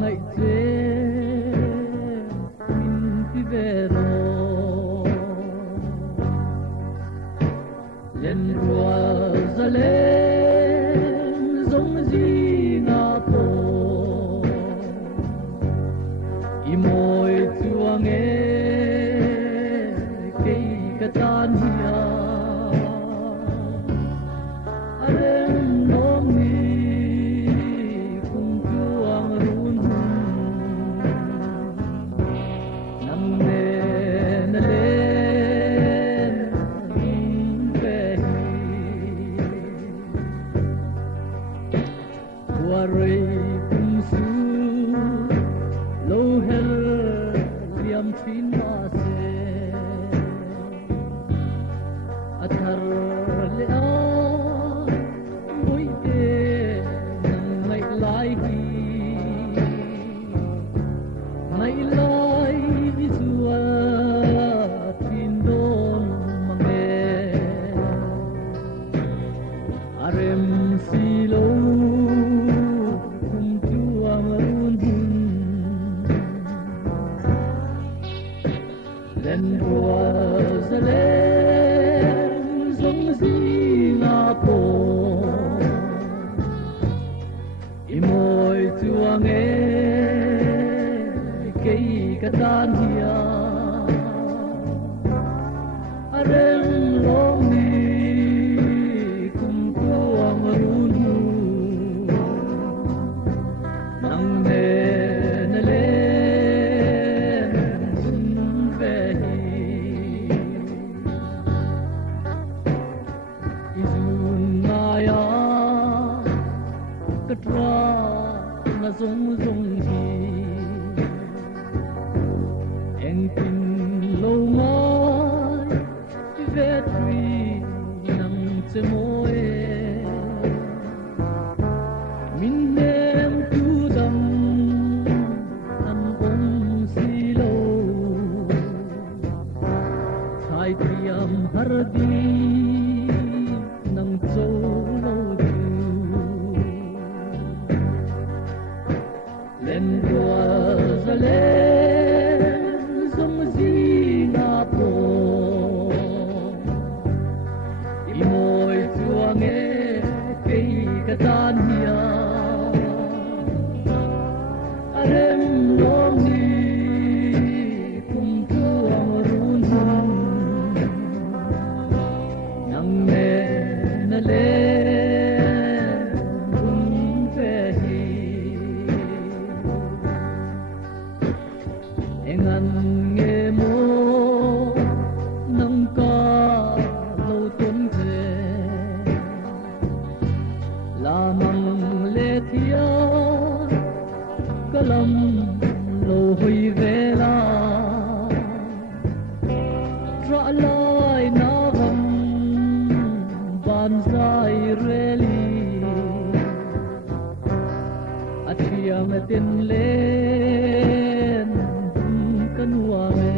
ngày chế min pi về rồi lên rùa ra lên giống gì ngã po i môi chua nghe cây cát tan hiền arem nong ni kung chuang run nang ne na lên về qua rơi kum su lâu hel liam chin ma se athar le a lai zua tin don mange arem silo kum chuang run len was len song si na po môi chuang nghe cây cát tan hiền arem long ni kum chuang run nang ne na lên về izun maya katra na zong zong hi en tin lo mai ve tui nang che moe min nem tu dam an om si lo thai tiam har di nang zo lo lên rùa ra lên giống gì ngã po i môi chua nghe cây cát tan hiền arem long ni kum chuang run nang ne na lên về ngan nghe mô nâng ca lâu tuấn thế là măng lê thia cả lâm lâu huy về la trả lại na vầm ban dài rê li a thiam tên lên kan wa